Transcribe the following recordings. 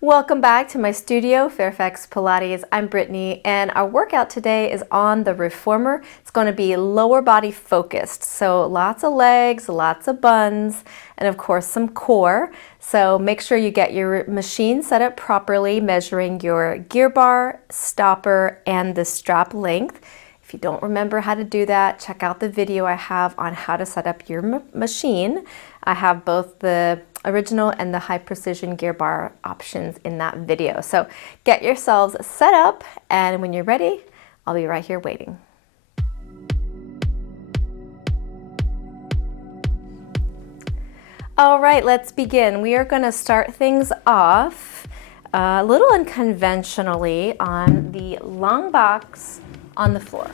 Welcome back to my studio, Fairfax Pilates. I'm Brittany, and our workout today is on the reformer. It's going to be lower body focused, so lots of legs, lots of buns, and of course some core. So make sure you get your machine set up properly, measuring your gear bar, stopper, and the strap length. If you don't remember how to do that, check out the video I have on how to set up your machine. I have both the original and the high precision gear bar options in that video. So get yourselves set up, and when you're ready, I'll be right here waiting. All right, let's begin. We are going to start things off a little unconventionally on the long box on the floor.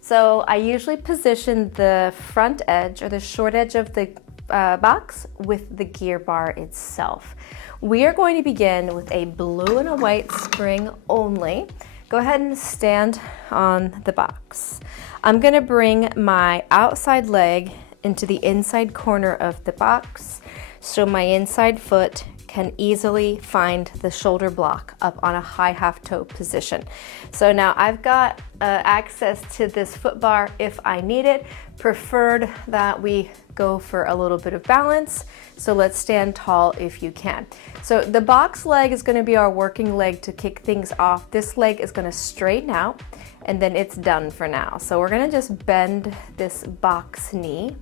So I usually position the front edge or the short edge of the box with the gear bar itself. We are going to begin with a blue and a white spring only. Go ahead and stand on the box. I'm going to bring my outside leg into the inside corner of the box so my inside foot can easily find the shoulder block up on a high half toe position. So now I've got access to this foot bar if I need it. Preferred that we go for a little bit of balance. So let's stand tall if you can. So the box leg is going to be our working leg to kick things off. This leg is going to straighten out and then it's done for now. So we're going to just bend this box knee.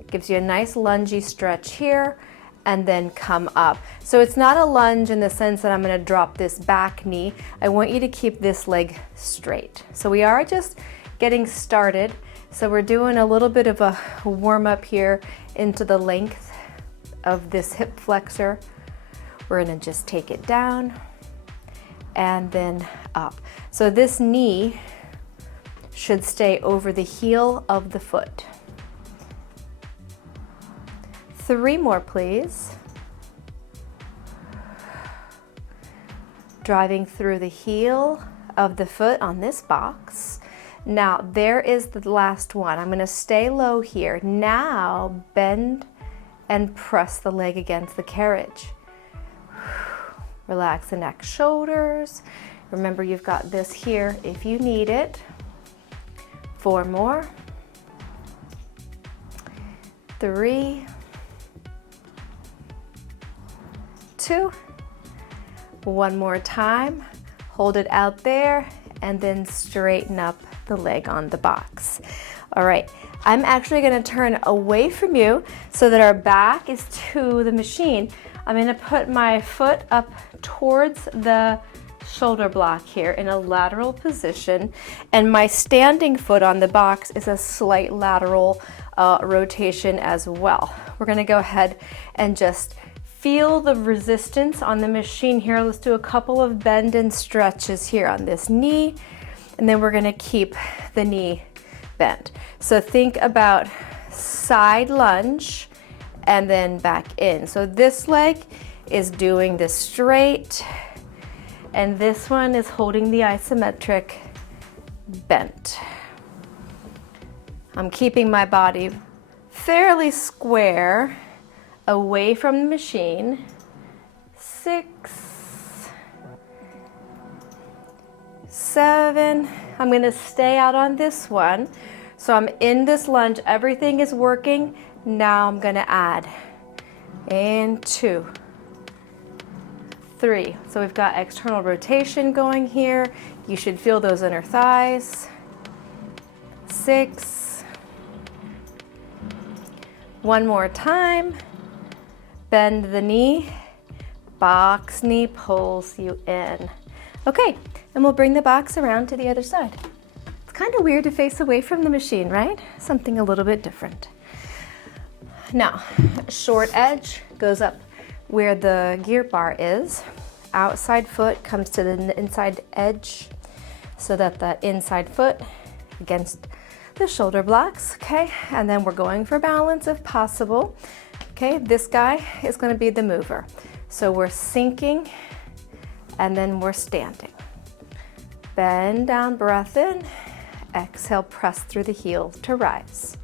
It gives you a nice lungy stretch here, and then come up. So it's not a lunge in the sense that I'm going to drop this back knee. I want you to keep this leg straight. So we are just getting started. So we're doing a little bit of a warm up here into the length of this hip flexor. We're going to just take it down and then up. So this knee should stay over the heel of the foot. 3 more, please. Driving through the heel of the foot on this box. Now, there is the last one. I'm going to stay low here. Now, bend and press the leg against the carriage. Relax the neck, shoulders. Remember, you've got this here if you need it. 4 more. 3. 2. 1 more time. Hold it out there and then straighten up the leg on the box. All right, I'm actually going to turn away from you so that our back is to the machine. I'm going to put my foot up towards the shoulder block here in a lateral position, and my standing foot on the box is a slight lateral rotation as well. We're going to go ahead and just feel the resistance on the machine here. Let's do a couple of bend and stretches here on this knee, and then we're going to keep the knee bent. So think about side lunge and then back in. So this leg is doing the straight, and this one is holding the isometric bent. I'm keeping my body fairly square away from the machine. 6, 7. I'm going to stay out on this one. So I'm in this lunge. Everything is working. Now I'm going to add. And 2, 3. So we've got external rotation going here. You should feel those inner thighs. 6. 1 more time. Bend the knee, box knee pulls you in. Okay, and we'll bring the box around to the other side. It's kind of weird to face away from the machine, right? Something a little bit different. Now, short edge goes up where the gear bar is. Outside foot comes to the inside edge so that the inside foot against the shoulder blocks, okay? And then we're going for balance if possible. Okay, this guy is going to be the mover. So we're sinking and then we're standing. Bend down, breath in. Exhale, press through the heel to rise.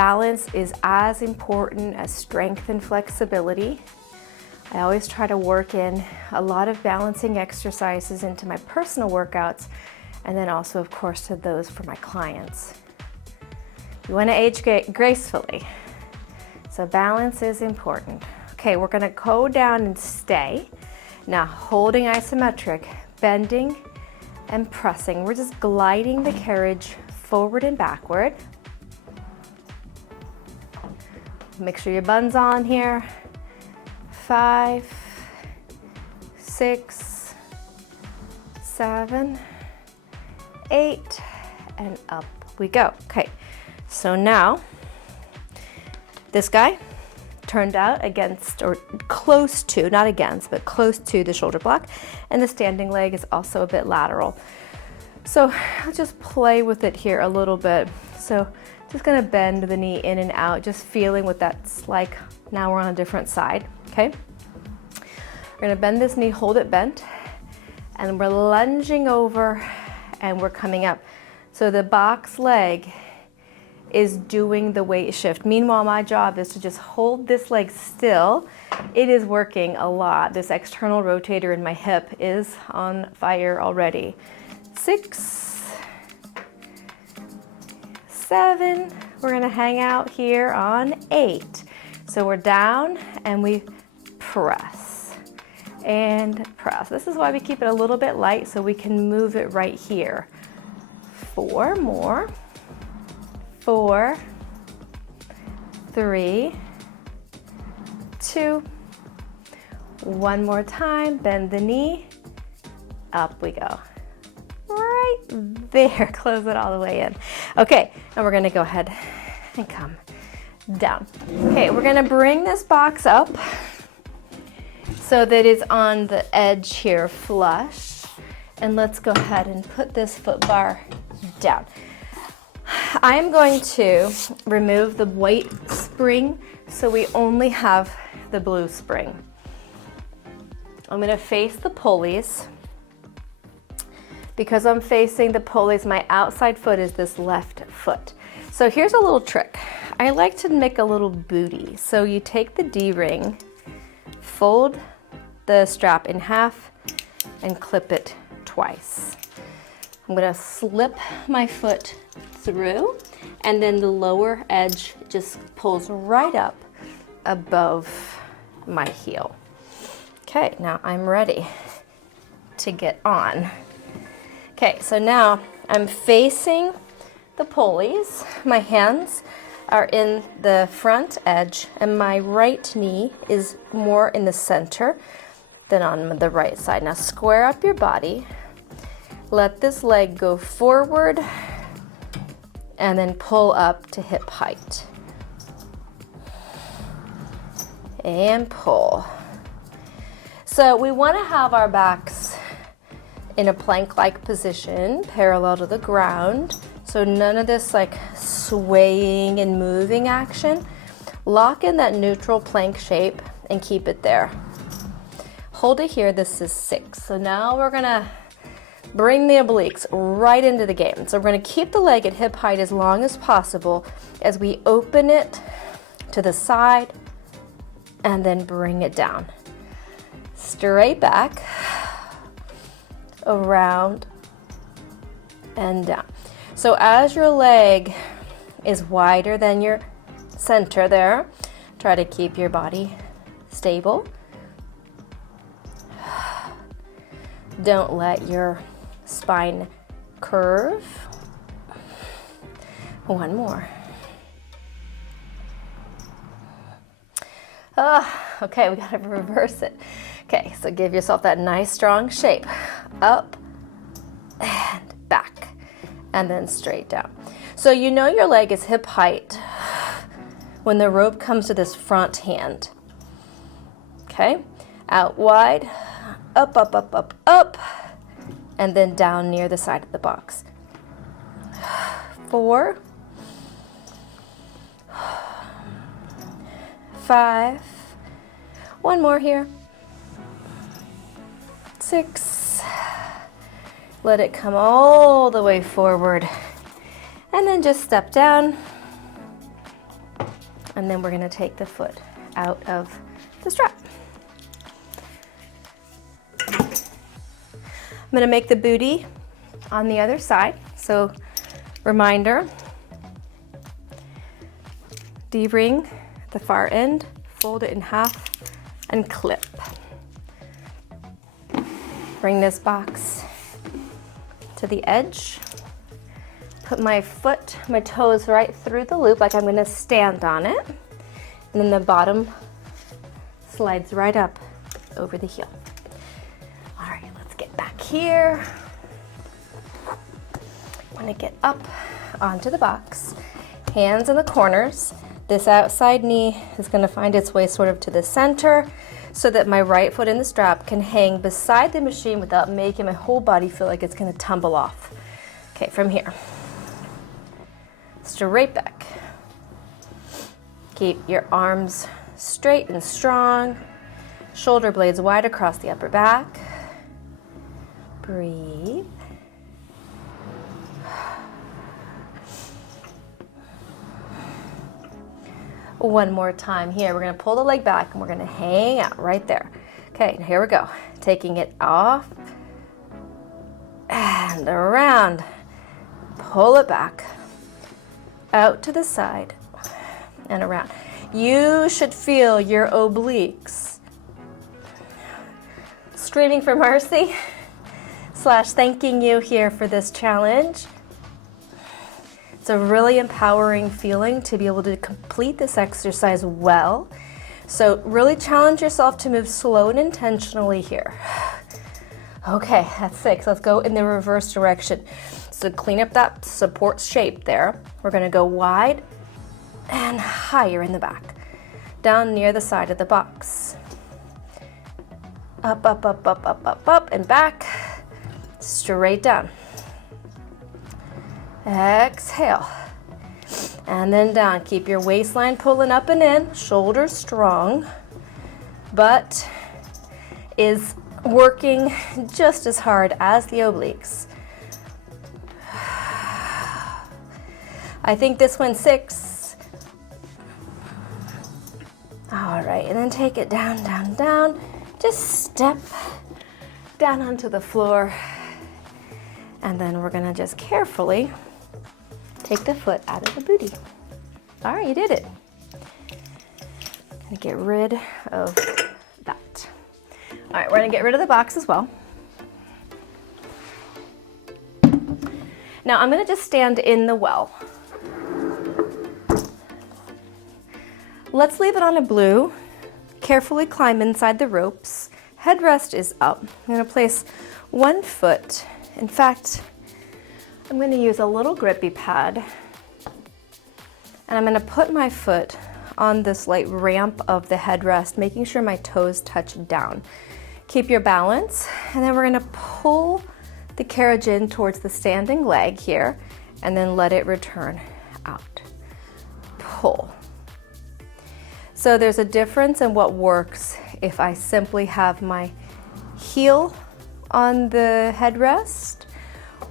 balance is as important as strength and flexibility. I always try to work in a lot of balancing exercises into my personal workouts, and then also, of course, to those for my clients. You want to age gracefully, so balance is important. Okay, we're going to go down and stay. Now, holding isometric, bending and pressing. We're just gliding the carriage forward and backward. Make sure your bun's on here. 5, 6, 7, 8, and up we go. Okay, so now this guy turned out against, or close to, not against, but close to the shoulder block, and the standing leg is also a bit lateral. So I'll just play with it here a little bit. So just gonna bend the knee in and out, just feeling what that's like. Now we're on a different side, okay? We're gonna bend this knee, hold it bent, and we're lunging over and we're coming up. So the box leg is doing the weight shift. Meanwhile, my job is to just hold this leg still. It is working a lot. This external rotator in my hip is on fire already. 6, 7, we're gonna hang out here on 8. So we're down and we press and press. This is why we keep it a little bit light, so we can move it right here. 4 more. 4, 3, 2, 1 more time, bend the knee, up we go. Right there, close it all the way in. Okay, and we're gonna go ahead and come down. Okay, we're gonna bring this box up so that it's on the edge here, flush. And let's go ahead and put this foot bar down. I'm going to remove the white spring so we only have the blue spring. I'm going to face the pulleys. Because I'm facing the pulleys, my outside foot is this left foot. So here's a little trick. I like to make a little booty. So you take the D-ring, fold the strap in half, and clip it twice. I'm gonna slip my foot through, and then the lower edge just pulls right up above my heel. Okay, now I'm ready to get on. Okay, so now I'm facing the pulleys. My hands are in the front edge, and my right knee is more in the center than on the right side. Now square up your body. Let this leg go forward and then pull up to hip height. And pull. So we want to have our backs in a plank-like position, parallel to the ground. So none of this like swaying and moving action. Lock in that neutral plank shape and keep it there. Hold it here, this is 6. So now we're gonna bring the obliques right into the game. So we're gonna keep the leg at hip height as long as possible as we open it to the side and then bring it down. Straight back, around, and down. So as your leg is wider than your center there, try to keep your body stable. Don't let your spine curve. 1 more. Okay, we gotta reverse it. Okay, so give yourself that nice strong shape. Up and back, and then straight down. So you know your leg is hip height when the rope comes to this front hand. Okay, out wide, up, up, up, up, up, and then down near the side of the box. 4, 5, 1 more here. 6, let it come all the way forward, and then just step down And then we're going to take the foot out of the strap. I'm going to make the booty on the other side. So reminder, D-ring at the far end, fold it in half and clip. Bring this box to the edge. Put my foot, my toes right through the loop like I'm going to stand on it. And then the bottom slides right up over the heel. All right, let's get back here. I'm going to get up onto the box. Hands in the corners. This outside knee is going to find its way sort of to the center so that my right foot in the strap can hang beside the machine without making my whole body feel like it's going to tumble off. Okay, from here. Straight back. Keep your arms straight and strong. Shoulder blades wide across the upper back. Breathe. One more time here. We're going to pull the leg back and we're going to hang out right there. Okay, here we go. Taking it off and around. Pull it back. Out to the side and around. You should feel your obliques screaming for mercy / thanking you here for this challenge. It's a really empowering feeling to be able to complete this exercise well. So really challenge yourself to move slow and intentionally here. Okay, that's 6. Let's go in the reverse direction. So clean up that support shape there. We're going to go wide and higher in the back. Down near the side of the box. Up, up, up, up, up, up, up, and back. Straight down. Exhale. And then down. Keep your waistline pulling up and in. Shoulders strong. Butt is working just as hard as the obliques. I think this one's 6. All right, and then take it down, down, down. Just step down onto the floor. And then we're gonna just carefully take the foot out of the booty. All right, you did it. Gonna get rid of that. All right, we're gonna get rid of the box as well. Now I'm gonna just stand in the well. Let's leave it on a blue. Carefully climb inside the ropes. Headrest is up. I'm gonna place one foot. In fact, I'm gonna use a little grippy pad. And I'm gonna put my foot on this light ramp of the headrest, making sure my toes touch down. Keep your balance, and then we're gonna pull the carriage in towards the standing leg here, and then let it return out. Pull. So there's a difference in what works if I simply have my heel on the headrest,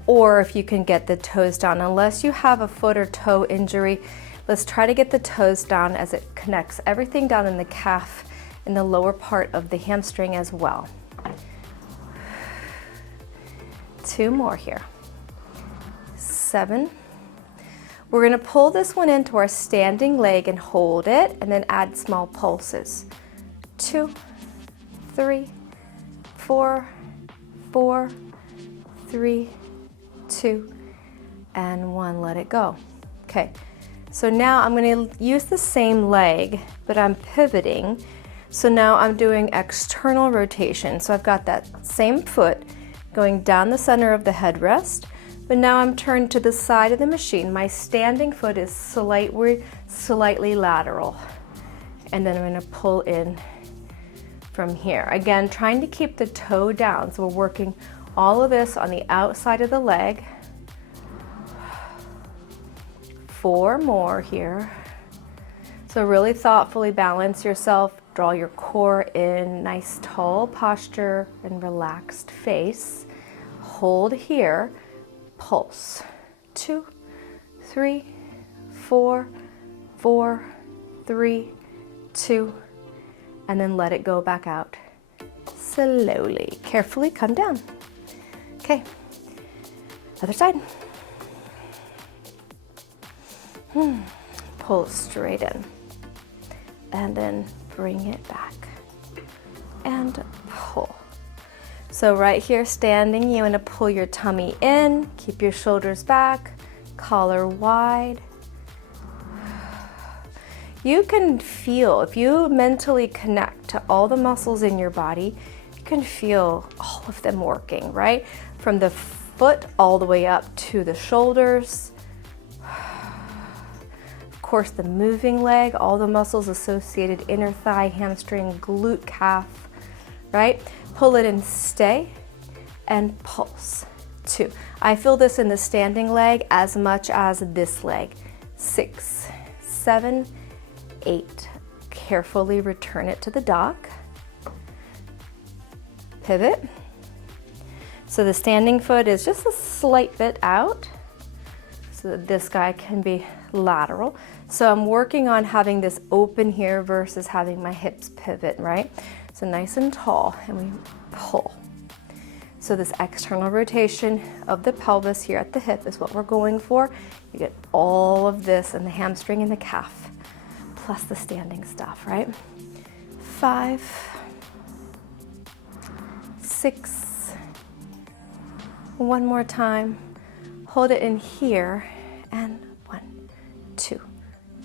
or if you can get the toes down. Unless you have a foot or toe injury, let's try to get the toes down as it connects everything down in the calf in the lower part of the hamstring as well. 2 more here. 7. We're going to pull this one into our standing leg and hold it, and then add small pulses. 2, 3, 4, 4, 3, 2, and 1. Let it go. Okay, so now I'm going to use the same leg, but I'm pivoting. So now I'm doing external rotation. So I've got that same foot going down the center of the headrest, but now I'm turned to the side of the machine. My standing foot is slightly lateral, and then I'm going to pull in from here. Again, trying to keep the toe down. So we're working all of this on the outside of the leg. 4 more here. So really thoughtfully balance yourself, draw your core in, nice tall posture and relaxed face. Hold here, pulse. 2, 3, 4, 4, 3, 2, and then let it go back out. Slowly, carefully come down. Okay, other side. Pull straight in, and then bring it back, and pull. So right here, standing, you want to pull your tummy in, keep your shoulders back, collar wide. You can feel, if you mentally connect to all the muscles in your body, you can feel all of them working, right? From the foot all the way up to the shoulders. Of course, the moving leg, all the muscles associated, inner thigh, hamstring, glute, calf, right? Pull it and stay, and pulse. 2. I feel this in the standing leg as much as this leg. 6, 7, 8. Carefully return it to the dock. Pivot. So the standing foot is just a slight bit out so that this guy can be lateral. So I'm working on having this open here versus having my hips pivot, right? So nice and tall, and we pull. So this external rotation of the pelvis here at the hip is what we're going for. You get all of this in the hamstring and the calf, plus the standing stuff, right? 5, 6, one more time. Hold it in here, and 1, 2,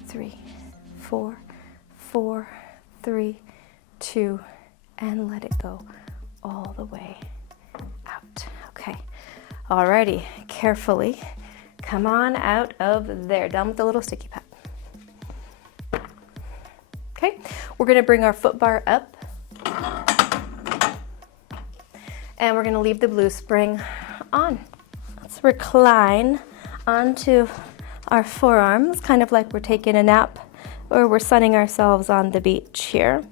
3, 4, 4, 3, 2, and let it go all the way out. Okay, alrighty, carefully come on out of there, down with the little sticky pad. Okay, we're gonna bring our foot bar up, and we're gonna leave the blue spring on. Let's recline onto our forearms, kind of like we're taking a nap or we're sunning ourselves on the beach here.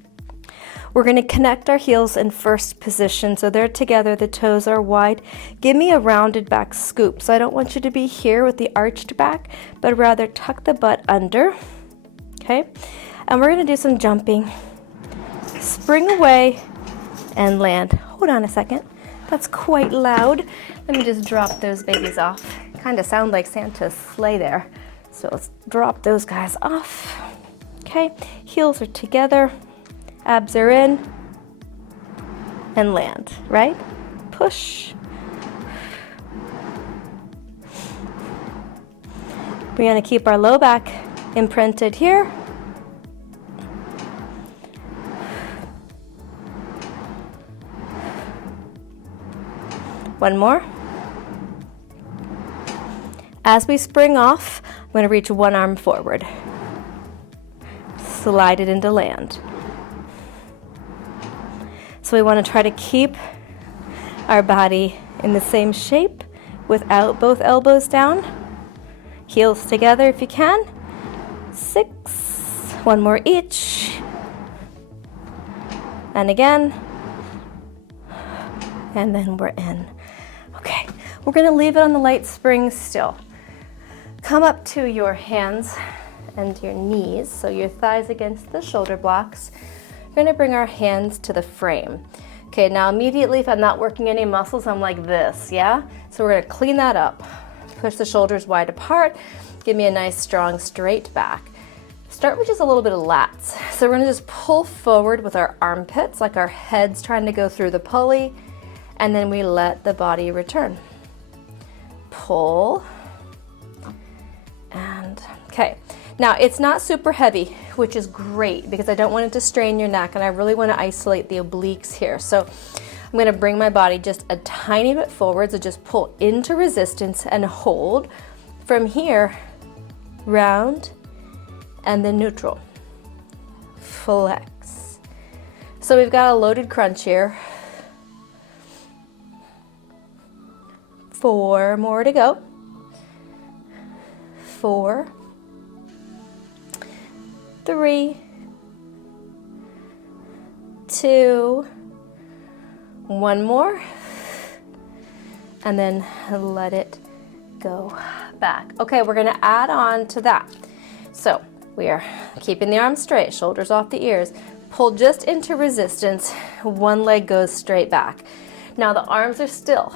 We're going to connect our heels in first position, so they're together, the toes are wide. Give me a rounded back scoop. So I don't want you to be here with the arched back, but rather tuck the butt under, okay? And we're going to do some jumping. Spring away and land. Hold on a second. That's quite loud. Let me just drop those babies off. Kind of sound like Santa's sleigh there. So let's drop those guys off. Okay, heels are together. Abs are in, and land, right? Push. We're gonna keep our low back imprinted here. One more. As we spring off, I'm gonna reach one arm forward. Slide it into land. So we want to try to keep our body in the same shape without both elbows down. Heels together if you can. 6, one more each. And again. And then we're in. Okay, we're going to leave it on the light spring still. Come up to your hands and your knees, so your thighs against the shoulder blocks. We're gonna bring our hands to the frame. Okay, now immediately if I'm not working any muscles, I'm like this, yeah? So we're gonna clean that up. Push the shoulders wide apart. Give me a nice, strong, straight back. Start with just a little bit of lats. So we're gonna just pull forward with our armpits, like our head's trying to go through the pulley, and then we let the body return. Pull, and okay. Now, it's not super heavy, which is great because I don't want it to strain your neck, and I really want to isolate the obliques here. So I'm going to bring my body just a tiny bit forward, so just pull into resistance and hold. From here, round, and then neutral. Flex. So we've got a loaded crunch here. 4 more to go. 4, 3, 2, one more, and then let it go back. Okay, we're gonna add on to that. So We are keeping the arms straight, shoulders off the ears. Pull just into resistance. One leg goes straight back. Now the arms are still.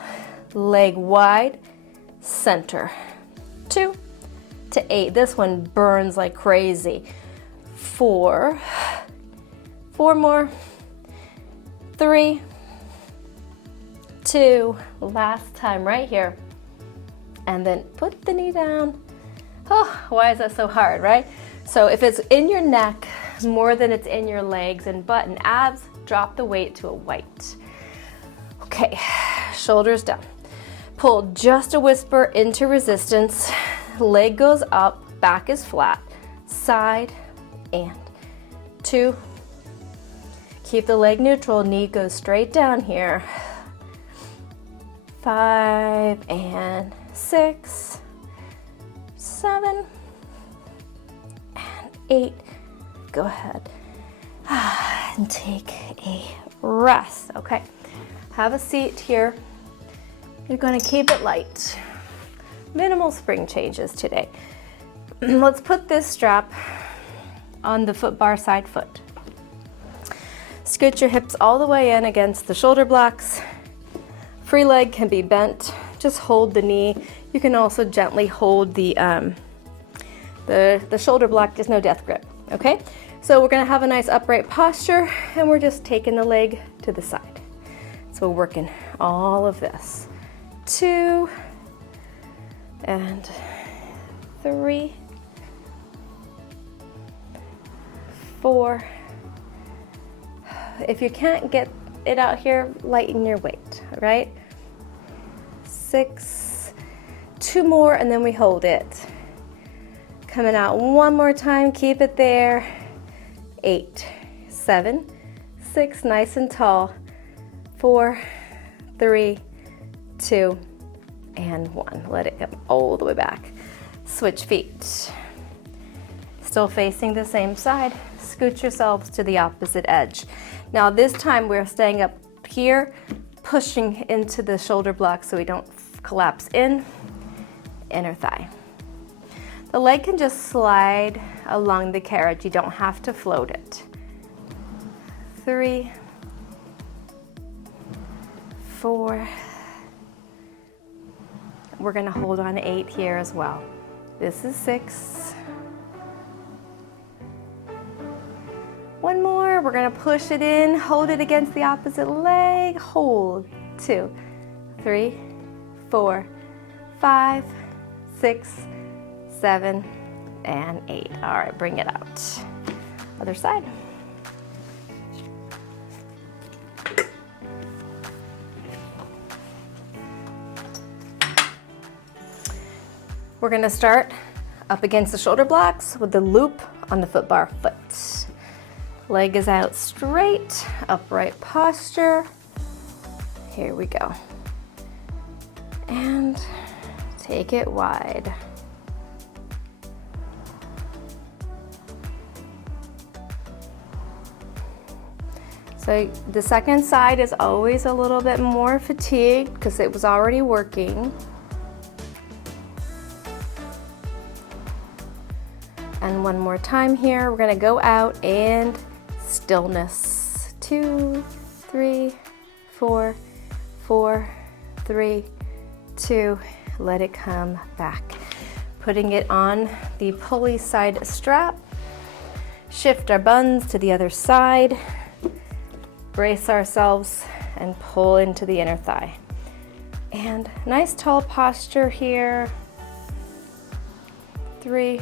Leg wide, center. 2 to 8. This one burns like crazy. 4. 4 more. 3, 2. Last time right here. And then put the knee down. Oh, why is that so hard, right? So if it's in your neck more than it's in your legs and butt and abs, drop the weight to a white. Okay, shoulders down. Pull just a whisper into resistance. Leg goes up, back is flat. Side and 2. Keep the leg neutral, knee goes straight down here. 5 and 6, 7 and 8. Go ahead and take a rest. Okay, have a seat here. You're going to keep it light. Minimal spring changes today. Let's put this strap on the foot bar side foot. Scoot your hips all the way in against the shoulder blocks. Free leg can be bent. Just hold the knee. You can also gently hold the shoulder block. There's no death grip. Okay, so we're going to have a nice upright posture, and we're just taking the leg to the side. So we're working all of this. 2 and 3, 4. If you can't get it out here, lighten your weight, right? 6, 2 more, and then we hold it. Coming out one more time, keep it there. 8, 7, 6, nice and tall. 4, 3, 2, and 1. Let it come all the way back. Switch feet. Still facing the same side. Scoot yourselves to the opposite edge. Now this time we're staying up here, pushing into the shoulder block so we don't collapse in. Inner thigh. The leg can just slide along the carriage. You don't have to float it. 3, 4. We're going to hold on 8 here as well. This is 6. 1 more. We're going to push it in, hold it against the opposite leg, hold. 2, 3, 4, 5, 6, 7, and 8. All right, bring it out. Other side. We're going to start up against the shoulder blocks with the loop on the foot bar foot. Leg is out straight, upright posture. Here we go. And take it wide. So the second side is always a little bit more fatigued because it was already working. And one more time here, we're gonna go out and stillness. 2, 3, 4, 4, 3, 2, let it come back. Putting it on the pulley side strap. Shift our buns to the other side. Brace ourselves and pull into the inner thigh. And nice tall posture here. 3.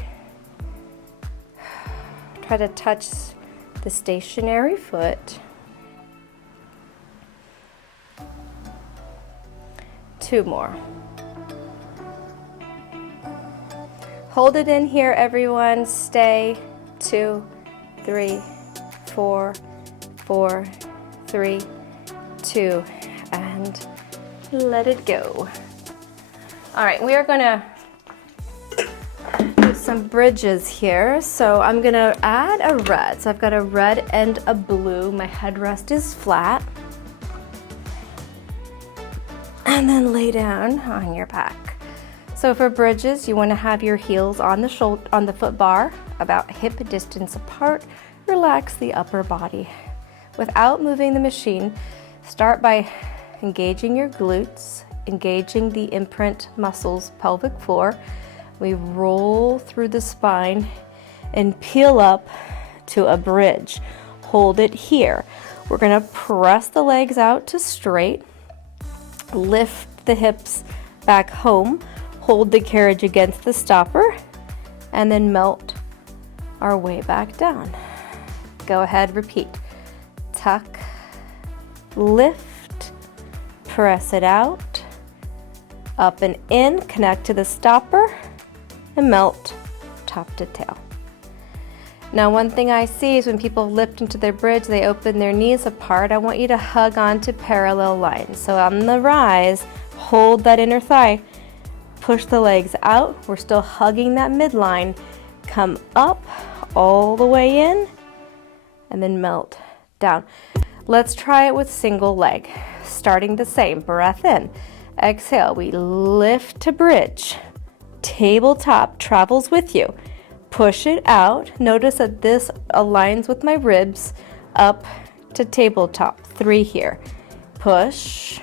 Try to touch the stationary foot. 2 more. Hold it in here, everyone. Stay. 2, 3, 4, 4, 3, 2, and let it go. All right, we are gonna do some bridges here. So I'm gonna add a red. So I've got a red and a blue. My headrest is flat. And then lay down on your back. So for bridges, you wanna have your heels on the foot bar about hip distance apart. Relax the upper body. Without moving the machine, start by engaging your glutes, engaging the imprint muscles, pelvic floor. We roll through the spine and peel up to a bridge. Hold it here. We're gonna press the legs out to straight, lift the hips back home, hold the carriage against the stopper, and then melt our way back down. Go ahead, repeat. Tuck, lift, press it out, up and in, connect to the stopper, and melt top to tail. Now, one thing I see is when people lift into their bridge, they open their knees apart. I want you to hug onto parallel lines. So on the rise, hold that inner thigh, push the legs out. We're still hugging that midline. Come up all the way in, and then melt down. Let's try it with single leg. Starting the same, breath in. Exhale, we lift to bridge. Tabletop travels with you. Push it out. Notice that this aligns with my ribs. Up to tabletop. 3 here. Push,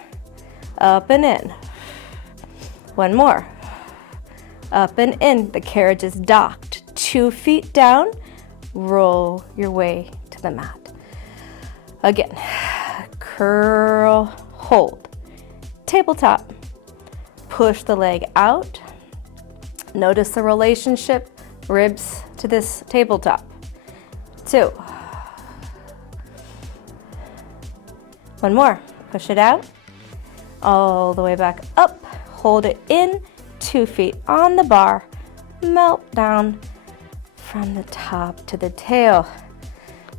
up and in. One more. Up and in. The carriage is docked. 2 feet down. Roll your way to the mat. Again. Curl, hold. Tabletop. Push the leg out. Notice the relationship. Ribs to this tabletop. 2. One more. Push it out. All the way back up. Hold it in. 2 feet on the bar. Melt down from the top to the tail.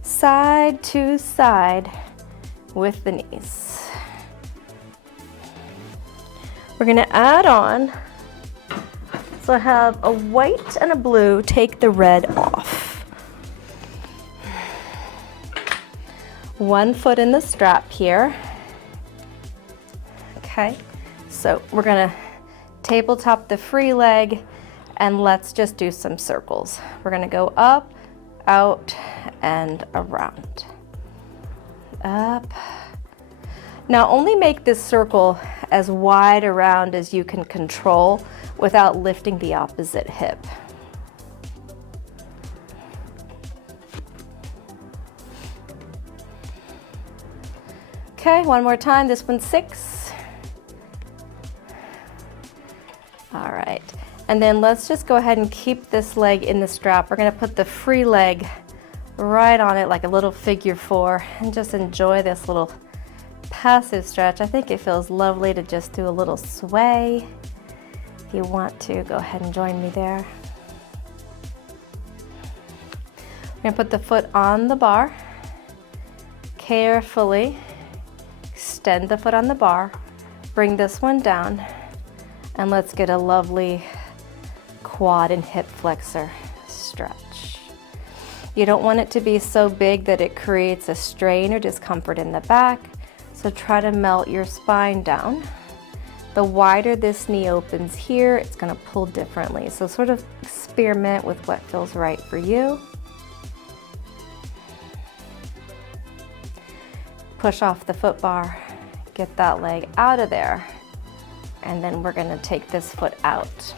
Side to side with the knees. We're going to add on. So I have a white and a blue. Take the red off. 1 foot in the strap here. Okay, so we're gonna tabletop the free leg and let's just do some circles. We're gonna go up, out, and around. Up. Now only make this circle as wide around as you can control without lifting the opposite hip. Okay, one more time. This one's 6. All right, and then let's just go ahead and keep this leg in the strap. We're gonna put the free leg right on it like a little figure 4 and just enjoy this little passive stretch. I think it feels lovely to just do a little sway. If you want to, go ahead and join me there. We're gonna put the foot on the bar. Carefully extend the foot on the bar. Bring this one down. And let's get a lovely quad and hip flexor stretch. You don't want it to be so big that it creates a strain or discomfort in the back. So try to melt your spine down. The wider this knee opens here, it's gonna pull differently. So sort of experiment with what feels right for you. Push off the foot bar, get that leg out of there. And then we're gonna take this foot out.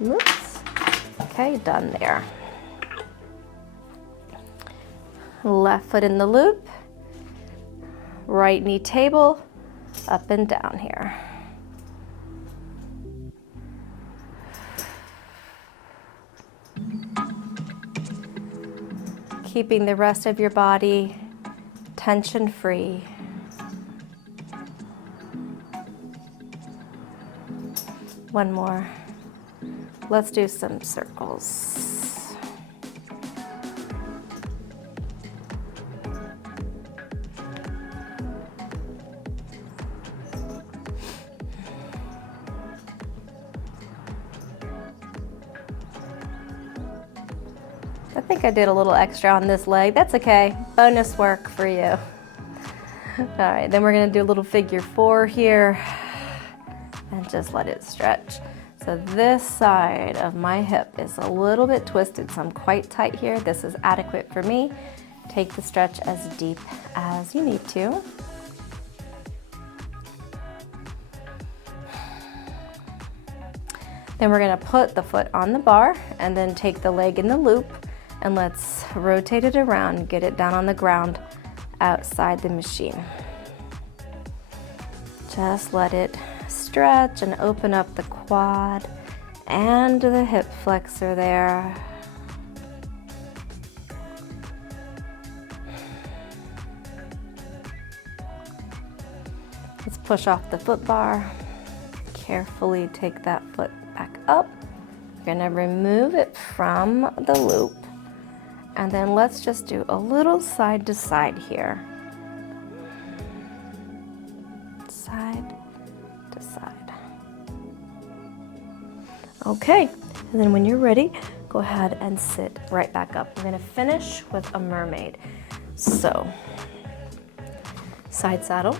Oops. Okay, done there. Left foot in the loop. Right knee table, up and down here. Keeping the rest of your body tension free. One more. Let's do some circles. I think I did a little extra on this leg. That's okay. Bonus work for you. All right, then we're gonna do a little figure 4 here and just let it stretch. So So this side of my hip is a little bit twisted, so I'm quite tight here. This is adequate for me. Take the stretch as deep as you need to. Then we're gonna put the foot on the bar and then take the leg in the loop and let's rotate it around, get it down on the ground outside the machine. Just let it stretch and open up the quad and the hip flexor there. Let's push off the foot bar. Carefully take that foot back up. You're gonna remove it from the loop. And then let's just do a little side to side here. Side to side. Okay, and then when you're ready, go ahead and sit right back up. We're gonna finish with a mermaid. So, side saddle,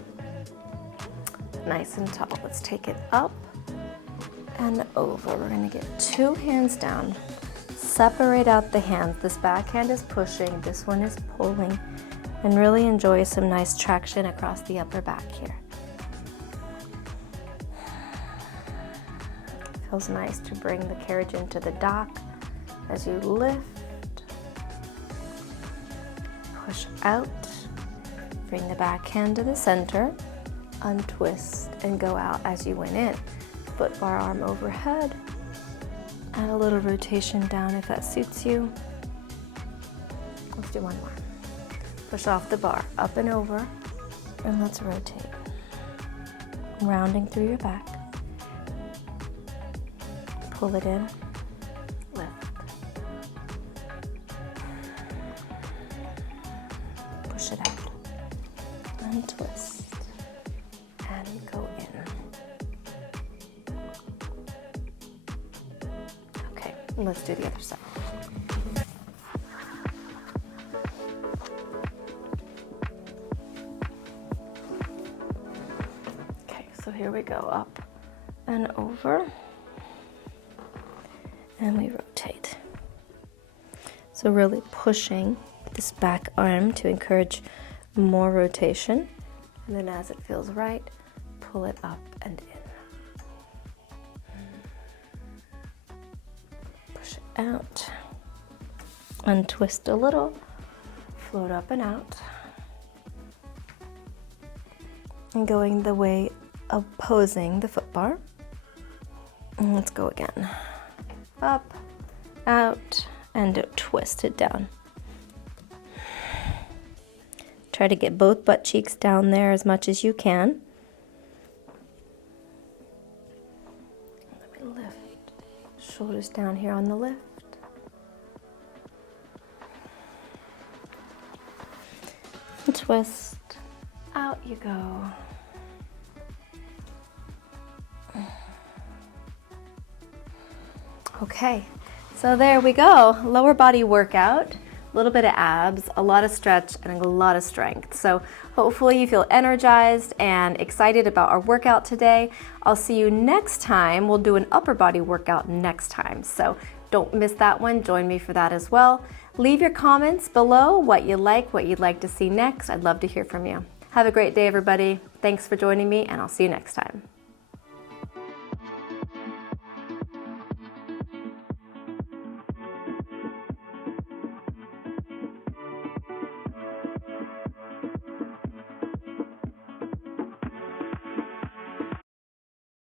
nice and tall. Let's take it up and over. We're gonna get 2 hands down. Separate out the hands. This backhand is pushing, this one is pulling, and really enjoy some nice traction across the upper back here. Feels nice to bring the carriage into the dock as you lift, push out, bring the backhand to the center, untwist, and go out as you went in. Foot bar arm overhead. Add a little rotation down if that suits you. Let's do one more. Push off the bar, up and over, and let's rotate. Rounding through your back. Pull it in, lift. Push it out, untwist, and go in. Let's do the other side. Okay, so here we go, up and over, and we rotate. So really pushing this back arm to encourage more rotation, and then as it feels right, pull it up and in. Out, untwist a little, float up and out, and going the way of opposing the foot bar. And let's go again. Up, out, and twist it down. Try to get both butt cheeks down there as much as you can. Let me lift, shoulders down here on the lift. Twist, out you go. Okay, so there we go. Lower body workout, a little bit of abs, a lot of stretch, and a lot of strength. So hopefully you feel energized and excited about our workout today. I'll see you next time. We'll do an upper body workout next time. So don't miss that one. Join me for that as well. Leave your comments below, what you'd like to see next. I'd love to hear from you. Have a great day, everybody. Thanks for joining me, and I'll see you next time.